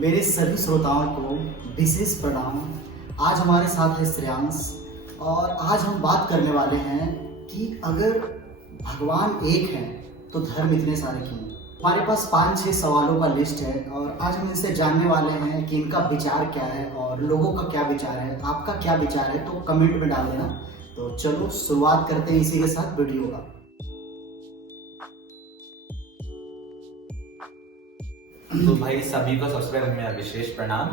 मेरे सभी श्रोताओं को विशेष प्रणाम। आज हमारे साथ है श्रेयांश और आज हम बात करने वाले हैं कि अगर भगवान एक हैं तो धर्म इतने सारे क्यों। हमारे पास 5-6 सवालों का लिस्ट है और आज हम इनसे जानने वाले हैं कि इनका विचार क्या है और लोगों का क्या विचार है। आपका क्या विचार है तो कमेंट में डाल देना। तो चलो शुरुआत करते हैं इसी के साथ वीडियो का। तो भाई सभी को सबसे पहले मेरा विशेष प्रणाम।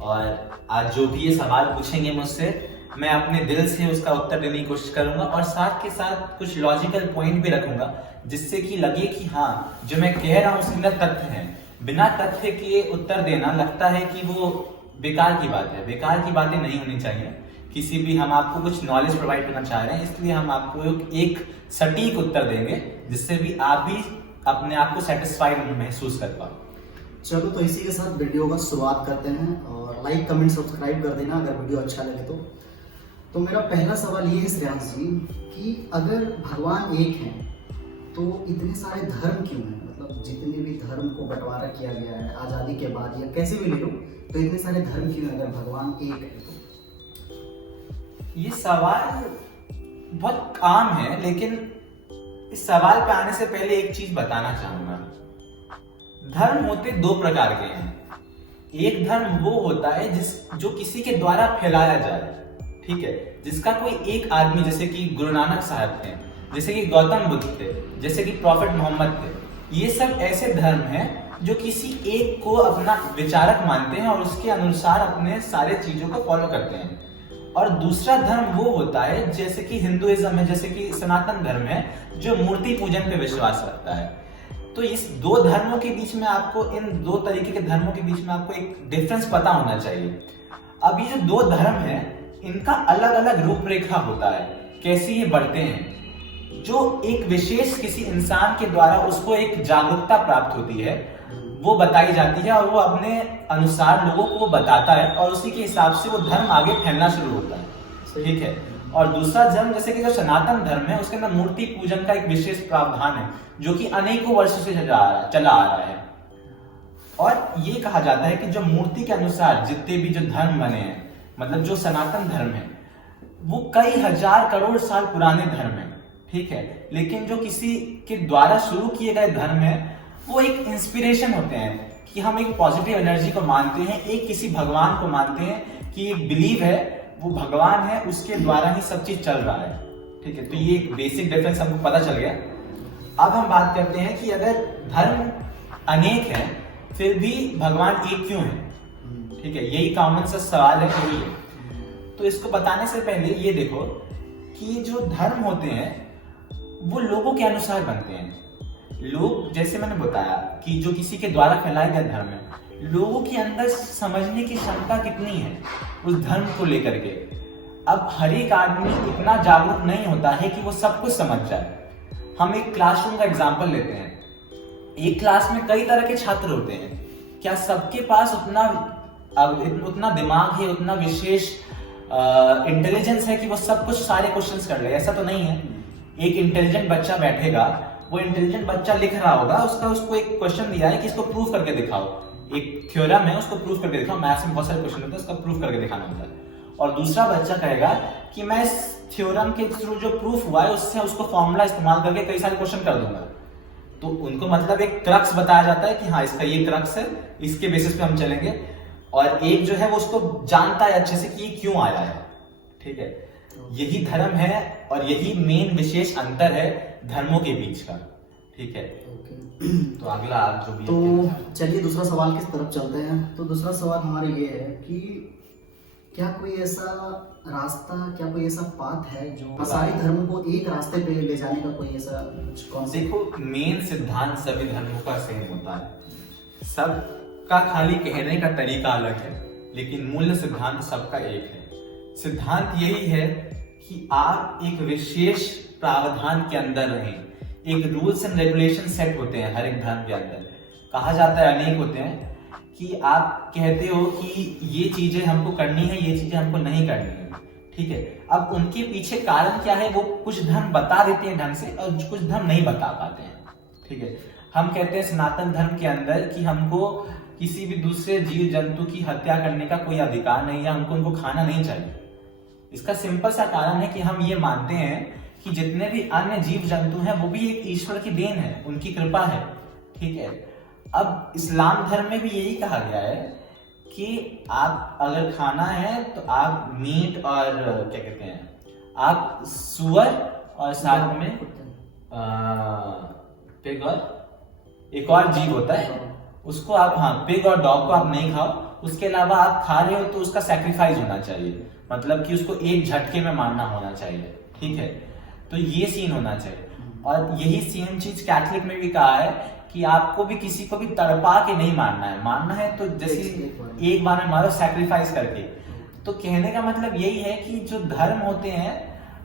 और आज जो भी ये सवाल पूछेंगे मुझसे, मैं अपने दिल से उसका उत्तर देने की कोशिश करूंगा और साथ के साथ कुछ लॉजिकल पॉइंट भी रखूंगा जिससे कि लगे कि हाँ, जो मैं कह रहा हूँ उसके अंदर तथ्य है। बिना तथ्य के उत्तर देना लगता है कि वो बेकार की बात है। बेकार की बातें नहीं होनी चाहिए। किसी भी हम आपको कुछ नॉलेज प्रोवाइड करना चाह रहे हैं, इसलिए हम आपको एक सटीक उत्तर देंगे जिससे भी आप भी अपने आप को सेटिस्फाइड महसूस कर पाओ। चलो तो इसी के साथ वीडियो का शुरुआत करते हैं और लाइक कमेंट सब्सक्राइब कर देना अगर वीडियो अच्छा लगे तो मेरा पहला सवाल ये है श्रेयांश जी कि अगर भगवान एक हैं तो इतने सारे धर्म क्यों हैं। मतलब जितने भी धर्म को बंटवारा किया गया है आज़ादी के बाद या कैसे भी ले लो, तो इतने सारे धर्म क्यों हैं अगर भगवान एक है तो। ये सवाल बहुत आम है, लेकिन इस सवाल पे आने से पहले एक चीज बताना चाहूंगा। धर्म होते दो प्रकार के हैं। एक धर्म वो होता है जो किसी के द्वारा फैलाया जाए, ठीक है, जिसका कोई एक आदमी, जैसे कि गुरु नानक साहब थे, जैसे कि गौतम बुद्ध थे, जैसे कि प्रॉफिट मोहम्मद थे। ये सब ऐसे धर्म हैं जो किसी एक को अपना विचारक मानते हैं और उसके अनुसार अपने सारे चीजों को फॉलो करते हैं। और दूसरा धर्म वो होता है जैसे कि हिंदुइज्म है, जैसे कि सनातन धर्म है, जो मूर्ति पूजन पे विश्वास रखता है। तो इस दो धर्मों के बीच में आपको, इन दो तरीके के धर्मों के बीच में आपको एक डिफरेंस पता होना चाहिए। अब ये जो दो धर्म है इनका अलग अलग रूपरेखा होता है, कैसे ये बढ़ते हैं। जो एक विशेष किसी इंसान के द्वारा उसको एक जागरूकता प्राप्त होती है वो बताई जाती है और वो अपने अनुसार लोगों को बताता है और उसी के हिसाब से वो धर्म आगे फैलना शुरू होता है, ठीक है। और दूसरा धर्म जैसे कि जो सनातन धर्म है उसके अंदर मूर्ति पूजन का एक विशेष प्रावधान है जो कि अनेकों वर्षों से चला आ रहा है। और ये कहा जाता है कि जो मूर्ति के अनुसार जितने भी जो धर्म बने हैं, मतलब जो सनातन धर्म है वो कई हजार करोड़ साल पुराने धर्म है, ठीक है। लेकिन जो किसी के द्वारा शुरू किए गए धर्म है वो एक इंस्पिरेशन होते हैं कि हम एक पॉजिटिव एनर्जी को मानते हैं, एक किसी भगवान को मानते हैं कि एक बिलीव है, वो भगवान है, उसके द्वारा ही सब चीज चल रहा है, ठीक है। तो ये एक बेसिक डिफरेंस हमको पता चल गया। अब हम बात करते हैं कि अगर धर्म अनेक है फिर भी भगवान एक क्यों है, ठीक है। यही कॉमन सा सवाल है, यही है। तो इसको बताने से पहले ये देखो कि जो धर्म होते हैं वो लोगों के अनुसार बनते हैं। लोग, जैसे मैंने बताया कि जो किसी के द्वारा फैलाया गया धर्म है, लोगों के अंदर समझने की क्षमता कितनी है उस धर्म को लेकर के। अब हर एक आदमी इतना जागरूक नहीं होता है कि वो सब कुछ समझ जाए। हम एक क्लासरूम का एग्जांपल लेते हैं। एक क्लास में कई तरह के छात्र होते हैं, क्या सबके पास उतना दिमाग है, उतना विशेष इंटेलिजेंस है कि वो सब कुछ सारे क्वेश्चंस कर ले? ऐसा तो नहीं है। एक इंटेलिजेंट बच्चा बैठेगा, वो इंटेलिजेंट बच्चा लिख रहा होगा, उसको एक क्वेश्चन दिया है कि इसको प्रूफ करके दिखाओ, एक थ्योरम है उसको प्रूफ करके दिखाओ। मैथ्स में बहुत सारे क्वेश्चन होते हैं, उसका प्रूफ करके दिखाना होता है। और दूसरा बच्चा कहेगा कि मैं इस थ्योरम के थ्रू जो प्रूफ हुआ है उससे उसको फॉर्मूला इस्तेमाल करके कई सारे क्वेश्चन कर दूंगा। तो उनको मतलब एक क्रक्स बताया जाता है कि हाँ, इसका ये क्रक्स है, इसके बेसिस पे हम चलेंगे। और एक जो है वो उसको जानता है अच्छे से कि ये क्यों आया है, ठीक है। यही धर्म है और यही मेन विशेष अंतर है धर्मों के बीच का, ठीक है। तो अगला आप जो भी तो चलिए दूसरा सवाल की तरफ चलते हैं। तो दूसरा सवाल हमारा ये है कि क्या कोई ऐसा रास्ता, क्या कोई ऐसा पाथ है जो सारे धर्मों को एक रास्ते पे ले जाने का कोई ऐसा कॉन्सेप्ट? देखो, मेन सिद्धांत सभी धर्मों का सेम होता है। सबका खाली कहने का तरीका अलग है, लेकिन मूल सिद्धांत सबका एक है। सिद्धांत यही है कि आप एक विशेष प्रावधान के अंदर रहें। एक रूल्स एंड रेगुलेशन सेट होते हैं हर एक धर्म के अंदर। कहा जाता है, अनेक होते हैं, कि आप कहते हो कि ये चीजें हमको करनी है, ये चीजें हमको नहीं करनी है, ठीक है। अब उनके पीछे कारण क्या है वो कुछ धर्म बता देते हैं ढंग से और कुछ धर्म नहीं बता पाते हैं, ठीक है। हम कहते हैं सनातन धर्म के अंदर कि हमको किसी भी दूसरे जीव जंतु की हत्या करने का कोई अधिकार नहीं है, हमको उनको खाना नहीं चाहिए। इसका सिंपल सा कारण है कि हम ये मानते हैं कि जितने भी अन्य जीव जंतु हैं वो भी एक ईश्वर की देन है, उनकी कृपा है। ठीक है, अब इस्लाम धर्म में भी यही कहा गया है कि आप अगर खाना है तो आप मीट और क्या कहते हैं, आप सुअर और साथ में पिग और एक और जीव होता है उसको आप, हाँ, पिग और डॉग को आप नहीं खाओ। उसके अलावा आप खा रहे हो तो उसका सैक्रिफाइस होना चाहिए, मतलब कि उसको एक झटके में मारना होना चाहिए। ठीक है, तो ये सीन होना चाहिए। और यही सेम चीज कैथलिक में भी कहा है कि आपको भी किसी को भी तड़पा के नहीं मारना है तो जैसे एक बार में मारो, सैक्रिफाइस करके। तो कहने का मतलब यही है कि जो धर्म होते हैं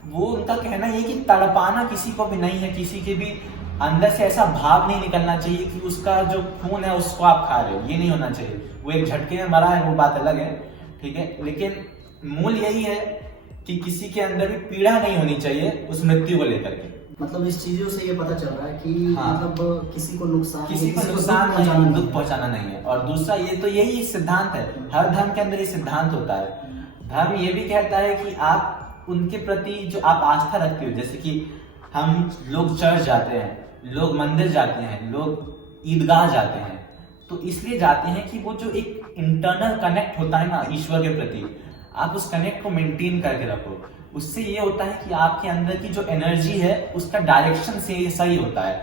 वो, उनका कहना ये कि तड़पाना किसी को भी नहीं है, किसी के भी अंदर से ऐसा भाव नहीं निकलना चाहिए कि उसका जो खून है उसको आप खा रहे हो, ये नहीं होना चाहिए। वो एक झटके में मरा है वो बात अलग है, ठीक है, लेकिन मूल यही है कि किसी के अंदर भी पीड़ा नहीं होनी चाहिए उस मृत्यु को लेकर के। मतलब इस चीजों से ये पता चल रहा है कि हाँ, मतलब किसी को नुकसान नहीं, दुख पहुंचाना नहीं है। और दूसरा ये तो यही सिद्धांत है, हर धर्म के अंदर ये सिद्धांत होता है। धर्म ये भी कहता है कि आप उनके प्रति जो आप आस्था रखते हो, जैसे कि हम लोग चर्च जाते हैं, लोग मंदिर जाते हैं, लोग ईदगाह जाते हैं, तो इसलिए जाते हैं कि वो जो एक इंटरनल कनेक्ट होता है ना ईश्वर के प्रति, आप उस कनेक्ट को मेंटेन करके रखो। उससे ये होता है कि आपके अंदर की जो एनर्जी है उसका डायरेक्शन से सही होता है,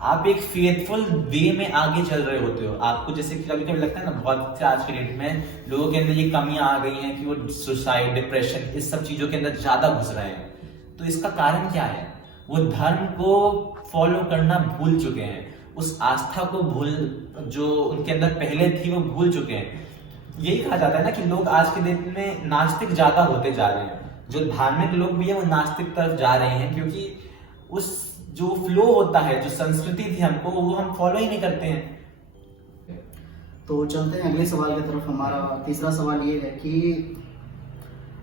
आप एक फेथफुल वे में आगे चल रहे होते हो। आपको जैसे कि कभी कभी लगता है ना, बहुत से आज के डेट में लोगों के अंदर ये कमियां आ गई हैं कि वो सुसाइड, डिप्रेशन, इस सब चीजों के अंदर ज्यादा घुस रहे हैं। तो इसका कारण क्या है? वो धर्म को फॉलो करना भूल चुके हैं, उस आस्था को जो उनके अंदर पहले थी वो भूल चुके हैं। यही कहा जाता है ना कि लोग आज के दिन में नास्तिक ज्यादा होते जा रहे हैं, जो धार्मिक लोग भी है वो नास्तिक तरफ जा रहे हैं, क्योंकि उस जो फ्लो होता है, जो संस्कृति थी हमको, वो हम फॉलो ही नहीं करते हैं। तो चलते हैं अगले सवाल की तरफ। हमारा तीसरा सवाल ये है कि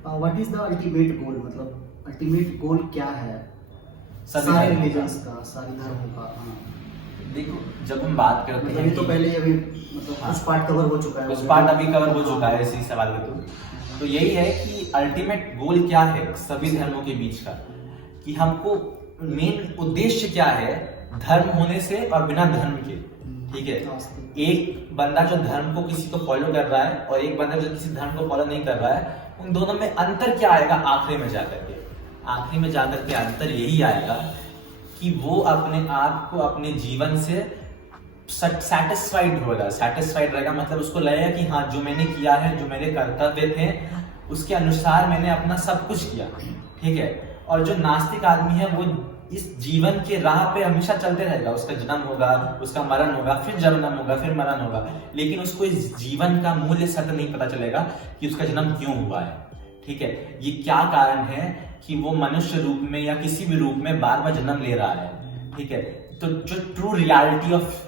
what is the ultimate goal, मतलब अल्टीमेट गोल क्या है सारे रिलीजन्स का, सारे धर्मों का? देखो, जब हम बात करते हैं, अभी तो पहले अभी मतलब कुछ पार्ट कवर हो चुका है, कुछ पार्ट अभी कवर हो चुका है इसी सवाल में। तो यही है कि अल्टीमेट गोल क्या है सभी धर्मों के बीच का, कि हमको मेन उद्देश्य क्या है धर्म होने से और बिना धर्म के। ठीक है, एक बंदा जो धर्म को किसी को फॉलो कर रहा है और एक बंदा जो किसी धर्म को फॉलो नहीं कर रहा है, उन दोनों में अंतर क्या आएगा आखिरी में जाकर के? आखिरी में जाकर के अंतर यही आएगा कि वो अपने आप को अपने जीवन से सेटिस्फाइड रहेगा, मतलब उसको लगेगा कि हाँ, जो मैंने किया है, जो मेरे कर्तव्य थे, उसके अनुसार मैंने अपना सब कुछ किया। ठीक है, और जो नास्तिक आदमी है वो इस जीवन के राह पे हमेशा चलते रहेगा, उसका जन्म होगा, उसका मरण होगा, फिर जन्म होगा, फिर मरण होगा, लेकिन उसको इस जीवन का मूल्य सत्य नहीं पता चलेगा कि उसका जन्म क्यों हुआ है। ठीक है, ये क्या कारण है कि वो मनुष्य रूप में या किसी भी रूप में बार बार जन्म ले रहा है। ठीक है, तो जो true reality of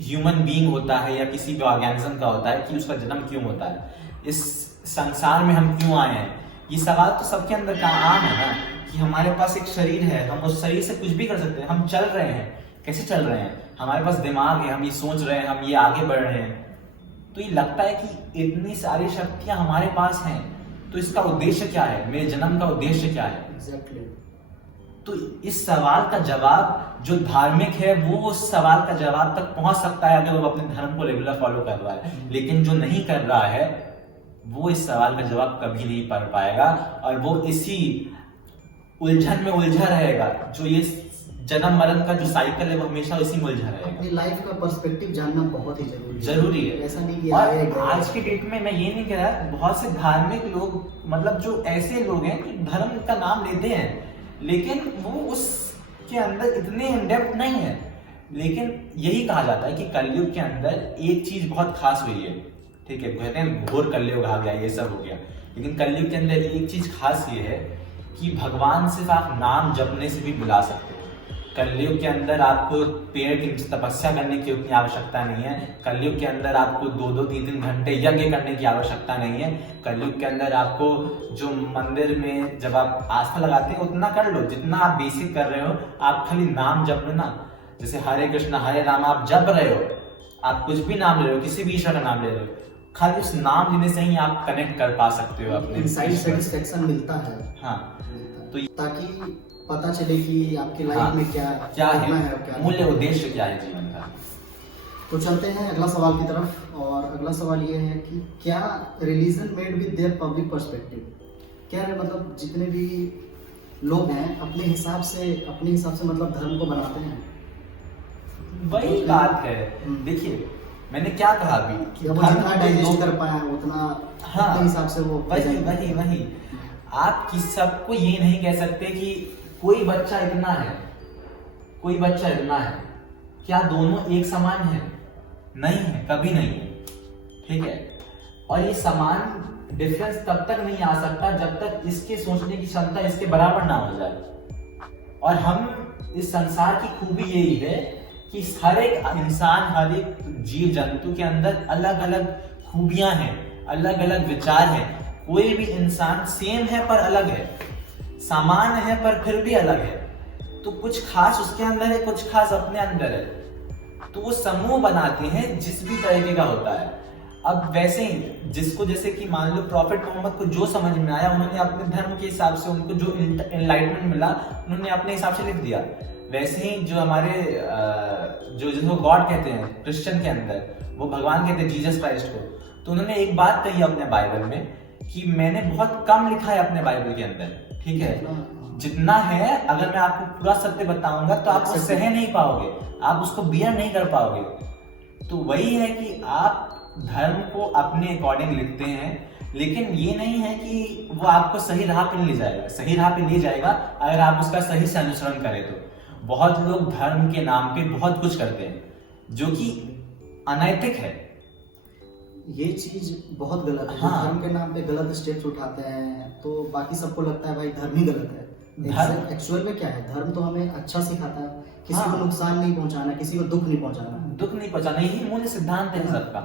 human being होता है या किसी भी ऑर्गेनिज्म का होता है कि उसका जन्म क्यों होता है, इस संसार में हम क्यों आए हैं, ये सवाल तो सबके अंदर का आम है ना, कि हमारे पास एक शरीर है, हम उस शरीर से कुछ भी कर सकते हैं, हम चल रहे हैं, कैसे चल रहे हैं, हमारे पास दिमाग है, हम ये सोच रहे हैं, हम ये आगे बढ़ रहे हैं। तो ये लगता है कि इतनी सारी शक्तियां हमारे पास हैं, तो इसका उद्देश्य क्या है, मेरे जन्म का उद्देश्य क्या है? एग्जैक्टली। तो इस सवाल का जवाब जो धार्मिक है वो उस सवाल का जवाब तक पहुंच सकता है अगर वो अपने धर्म को रेगुलर फॉलो कर रहा है, लेकिन जो नहीं कर रहा है वो इस सवाल का जवाब कभी नहीं पढ़ पाएगा और वो इसी उलझन में उलझा रहेगा। जो ये जन्म मरण का जो साइकिल है वो हमेशा इसी में उलझा रहेगा। अपनी लाइफ का पर्सपेक्टिव जानना बहुत ही जरूरी है। ऐसा नहीं कि आज के डेट में मैं ये नहीं कह रहा, बहुत से धार्मिक लोग, मतलब जो ऐसे लोग हैं कि धर्म का नाम लेते हैं लेकिन वो उसके अंदर इतने इन डेप्थ नहीं है। लेकिन यही कहा जाता है कि कलयुग के अंदर एक चीज बहुत खास हुई है। ठीक है, कहते हैं घोर कलयुग आ गया, ये सब हो गया, लेकिन कलयुग के अंदर एक चीज खास ये है कि भगवान सिर्फ आप नाम जपने से भी बुला सकते हो। कलयुग के अंदर आपको पेड़ की तपस्या करने की उतनी आवश्यकता नहीं है। कलयुग के अंदर आपको 2-2-3-3 घंटे यज्ञ करने की आवश्यकता नहीं है। कलयुग के अंदर आपको जो मंदिर में जब आप आस्था लगाते हैं उतना कर लो जितना आप बेसिक कर रहे हो। आप खाली नाम जप लो ना, जैसे हरे कृष्ण हरे राम आप जप रहे हो, आप कुछ भी नाम ले रहे हो, किसी भी ईश्वर का नाम ले रहे हो, खाली उस नाम लेने से ही आप कनेक्ट कर पा सकते हो अपने इनसाइड ईश्वर से। सेटिस्फेक्शन मिलता है। हाँ, तो ताकि पता चले कि आपकी लाइफ हाँ, में क्या क्या करना है, और क्या मूल्य नहीं। उद्देश्य क्या है जीवन का। तो चलते हैं अगला सवाल की तरफ, और अगला सवाल ये है कि क्या religion made with their public perspective, क्या है मतलब जितने भी लोग हैं अपने हिसाब से मतलब धर्म को बनाते हैं। वही बात है। देखिए, मैंने क्या कहा अभी कि जब वो धर्म जितना को डाइजेस्ट लोग- कर पाए उतना हाँ, अपने हिसाब से वो वही आप किस सबको ये नहीं कह सकते कि कोई बच्चा इतना है, कोई बच्चा इतना है, क्या दोनों एक समान है? नहीं है, कभी नहीं है, ठीक है। और ये समान डिफरेंस तब तक नहीं आ सकता जब तक इसके सोचने की क्षमता इसके बराबर ना हो जाए। और हम इस संसार की खूबी यही है कि हर एक इंसान, हर एक जीव जंतु के अंदर अलग अलग खूबियां हैं, अलग अलग विचार हैं। कोई भी इंसान सेम है पर अलग है, समान है पर फिर भी अलग है। तो कुछ खास उसके अंदर है, कुछ खास अपने अंदर है, तो वो समूह बनाते हैं जिस भी तरीके का होता है। अब वैसे ही जिसको, जैसे कि मान लो प्रॉफिट मोहम्मद को जो समझ में आया, उन्होंने अपने धर्म के हिसाब से, उनको जो एनलाइटमेंट मिला, उन्होंने अपने हिसाब से लिख दिया। वैसे ही जो हमारे जो जिनको गॉड कहते हैं क्रिश्चियन के अंदर, वो भगवान कहते हैं जीसस क्राइस्ट को, तो उन्होंने एक बात कही अपने बाइबल में कि मैंने बहुत कम लिखा है अपने बाइबल के अंदर, ठीक है, जितना है अगर मैं आपको पूरा सत्य बताऊंगा तो आप उसको सह नहीं पाओगे, आप उसको बियर नहीं कर पाओगे। तो वही है कि आप धर्म को अपने अकॉर्डिंग लिखते हैं, लेकिन ये नहीं है कि वो आपको सही राह पे ले जाएगा। सही राह पे ले जाएगा अगर आप उसका सही से अनुसरण करें। तो बहुत लोग धर्म के नाम पे बहुत कुछ करते हैं जो कि अनैतिक है। ये चीज बहुत गलत है। हाँ। धर्म के नाम पे गलत स्टेप्स उठाते हैं तो बाकी सबको लगता है भाई धर्म ही गलत है। धर्म- एक्चुअल में क्या है, धर्म तो हमें अच्छा सिखाता है, किसी हाँ। को नुकसान नहीं पहुंचाना, किसी को दुख नहीं पहुंचाना। दुख नहीं पहुंचाना, यही मूल्य सिद्धांत है सबका।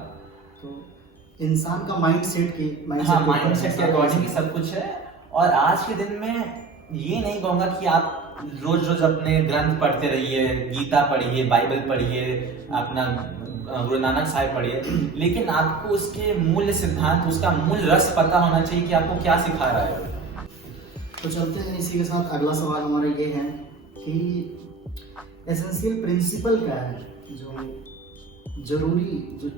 तो इंसान का माइंडसेट हाँ, माइंडसेट के अकॉर्डिंग ही सब कुछ है। और आज के दिन में ये नहीं कहूंगा कि आप रोज रोज अपने ग्रंथ पढ़ते रहिए, गीता पढ़िए, बाइबल पढ़िए, अपना गुरु नानक साहिब पढ़िए, लेकिन आपको उसके मूल्य सिद्धांत, उसका मूल रस पता होना चाहिए कि आपको क्या सिखा रहा है। तो चलते हैं इसी के साथ। अगला सवाल हमारा ये है कि एसेंशियल प्रिंसिपल क्या है, जो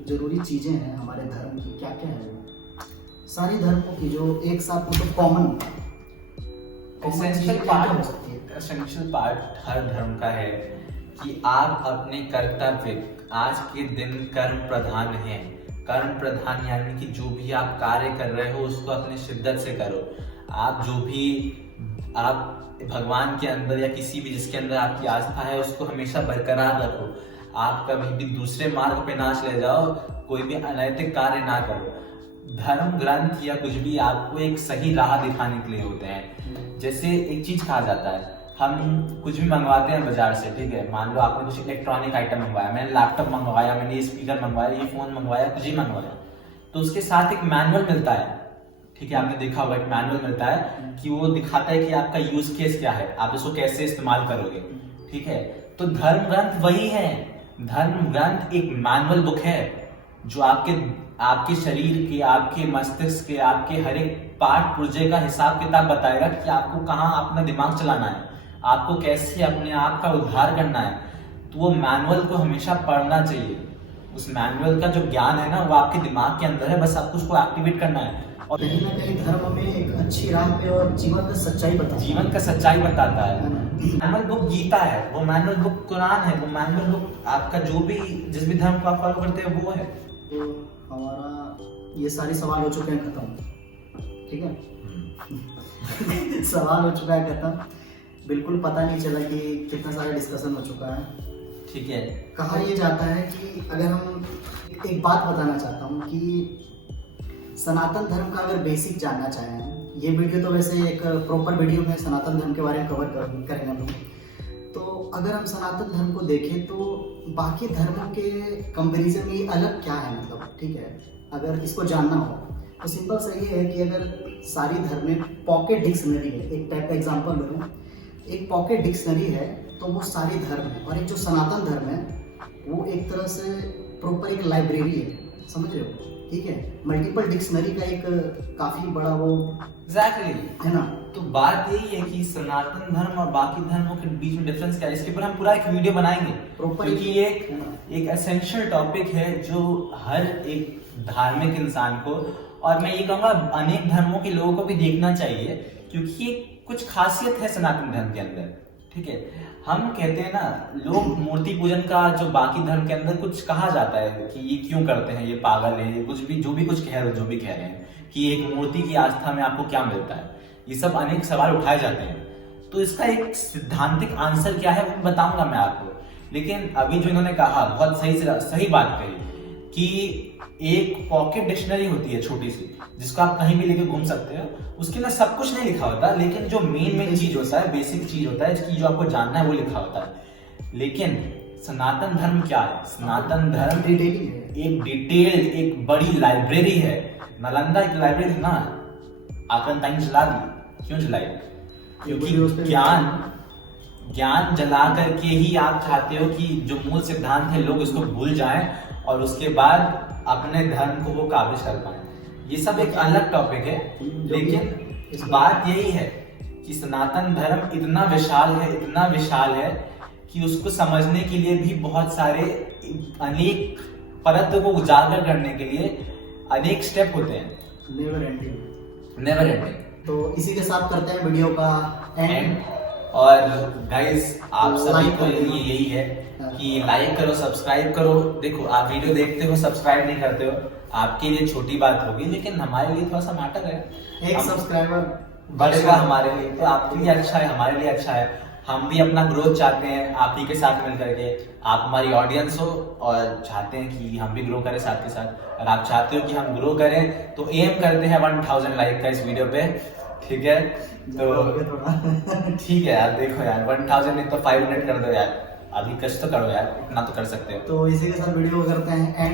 जरूरी चीजें हैं हमारे धर्म की, क्या क्या है सारी धर्मों की जो एक साथ मतलब कॉमन एसेंशियल पार्ट हर धर्म का है कि आप अपने कर्तव्य, आज के दिन कर्म प्रधान है। कर्म प्रधान यानी कि जो भी आप कार्य कर रहे हो उसको अपने शिद्दत से करो। आप जो भी आप भगवान के अंदर या किसी भी जिसके अंदर आपकी आस्था है उसको हमेशा बरकरार रखो। आप कभी भी दूसरे मार्ग पे ना चले जाओ, कोई भी अनैतिक कार्य ना करो। धर्म ग्रंथ या कुछ भी आपको एक सही राह दिखाने के लिए होते हैं। जैसे एक चीज कहा जाता है, हम कुछ भी मंगवाते हैं बाजार से, ठीक है, मान लो आपने कुछ इलेक्ट्रॉनिक आइटम मंगवाया, मैंने लैपटॉप मंगवाया, मैंने ये स्पीकर मंगवाया, ये फोन मंगवाया, कुछ ही मंगवाया, तो उसके साथ एक मैनुअल मिलता है, ठीक है, आपने देखा होगा एक मैनुअल मिलता है कि वो दिखाता है कि आपका यूज केस क्या है, आप इसको कैसे इस्तेमाल करोगे, ठीक है। तो धर्म ग्रंथ वही है। धर्म ग्रंथ एक मैनुअल बुक है जो आपके शरीर के, आपके मस्तिष्क के, आपके हर एक पार्ट पुर्जे का हिसाब किताब बताएगा कि आपको कहाँ अपना दिमाग चलाना है, आपको कैसे अपने आप का उद्धार करना है। तो वो मैनुअल को हमेशा पढ़ना चाहिए। उस मैनुअल का जो ज्ञान है ना वो आपके दिमाग के अंदर है, बस आपको उसको एक्टिवेट करना है। और कहीं ना कहीं धर्म हमें एक अच्छी राह पे और जीवन का सच्चाई बताता है। जीवन का सच्चाई बताता है। मैनुअल बुक गीता है, वो मैनुअल बुक कुरान है, वो मैनुअल बुक आपका जो भी जिस भी धर्म को आप फॉलो करते हैं वो है। तो हमारा ये सारे सवाल हो चुके हैं खत्म, ठीक है। सवाल हो चुका है खत्म, बिल्कुल पता नहीं चला कि कितना सारा डिस्कशन हो चुका है, ठीक है। कहा यह जाता है कि अगर हम एक बात बताना चाहता हूँ कि सनातन धर्म का अगर बेसिक जानना चाहें, ये वीडियो तो वैसे एक प्रॉपर वीडियो में सनातन धर्म के बारे में कवर करेंगे हम लोग, तो अगर हम सनातन धर्म को देखें तो बाकी धर्मों के कंपैरिजन में अलग क्या है, मतलब ठीक है, अगर इसको जानना हो तो सिंपल सा ये है कि अगर सारी धर्म में पॉकेट डिक्शनरी है, एक टाइप का एग्जाम्पल ले लूँ, एक पॉकेट डिक्शनरी है तो वो सारी धर्म है, और एक जो सनातन धर्म है वो एक तरह से प्रॉपर एक लाइब्रेरी है, समझ रहे हो, ठीक है, मल्टीपल डिक्शनरी का एक काफी बड़ा वो एग्जैक्टली है ना। तो बात यही है कि सनातन धर्म और बाकी धर्मों के बीच में डिफरेंस क्या है, इसके ऊपर हम पूरा एक वीडियो बनाएंगे Proper क्योंकि ये एक एसेंशियल टॉपिक है जो हर एक धार्मिक इंसान को, और मैं ये कहूँगा अनेक धर्मों के लोगों को भी देखना चाहिए, क्योंकि ये कुछ खासियत है सनातन धर्म के अंदर। ठीक है, हम कहते हैं ना, लोग मूर्ति पूजन का जो बाकी धर्म के अंदर कुछ कहा जाता है कि ये क्यों करते हैं, ये पागल है, ये कुछ भी जो भी कुछ कह रहे हो, जो भी कह रहे हैं कि एक मूर्ति की आस्था में आपको क्या मिलता है, ये सब अनेक सवाल उठाए जाते हैं। तो इसका एक सिद्धांतिक आंसर क्या है वो बताऊंगा मैं आपको, लेकिन अभी जो इन्होंने कहा बहुत सही बात कही कि एक पॉकेट डिक्शनरी होती है छोटी सी, जिसको आप कहीं भी लेके घूम सकते हो, उसके अंदर सब कुछ नहीं लिखा होता, लेकिन जो मेन चीज होता है, बेसिक चीज होता है, इसकी जो आपको जानना है वो लिखा होता है। लेकिन सनातन धर्म क्या है? सनातन धर्म एक डिटेल्ड एक बड़ी लाइब्रेरी है। नालंदा एक लाइब्रेरी थी ना, आकंताइन जला दी, क्यों जलाई? क्योंकि ज्ञान जला करके ही आप चाहते हो कि जो मूल सिद्धांत है लोग उसको भूल जाएं और उसके बाद अपने धर्म को वो काबिज कर पाए। ये सब एक अलग टॉपिक है, लेकिन बात यही है कि सनातन धर्म इतना विशाल है कि उसको समझने के लिए भी बहुत सारे अनेक परत को उजागर करने के लिए अनेक स्टेप होते हैं, नेवर एंडिंग। तो इसी के साथ करते हैं वीडियो का एंड। और गाइस आप सभी को यही है कि लाइक करो, सब्सक्राइब करो। देखो आप वीडियो देखते हो, सब्सक्राइब नहीं करते हो, आपके लिए छोटी बात होगी, लेकिन हमारे लिए थोड़ा सा मैटर है। एक सब्सक्राइबर बढ़ेगा हमारे लिए, तो आपके लिए अच्छा है, हमारे लिए अच्छा है। हम भी अपना ग्रोथ चाहते हैं आप ही के साथ मिल करके। आप हमारी ऑडियंस हो और चाहते हैं कि हम भी ग्रो करें साथ के साथ। अगर आप चाहते हो कि हम ग्रो करें तो एम करते हैं 1000 लाइक का इस वीडियो पे, ठीक है? तो ठीक है यार, देखो यार 1000 नहीं तो 500 कर दो यार, अभी कष्ट तो करो यार, इतना तो कर सकते हो। तो इसी के साथ वीडियो करते हैं एंड।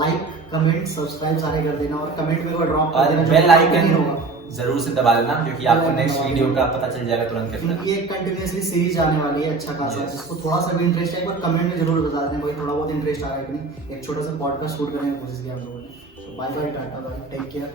लाइक कमेंट सब्सक्राइब सारे कर देना और कमेंट में ड्रॉप कर देना, बेल आइकन जरूर से दबा देना, क्योंकि आपको नेक्स्ट वीडियो का पता चल जाएगा तुरंत के तुरंत। ये कंटिन्यूअसली सीरीज आने वाली है, अच्छा खासा। जिसको थोड़ा सा भी इंटरेस्ट है एक बार कमेंट में जरूर बता देना भाई, थोड़ा बहुत इंटरेस्ट आ रहा है कि नहीं। एक छोटा सा पॉडकास्ट शूट करने की कोशिश किया हम लोगों ने। Bye bye, tata bye, take care.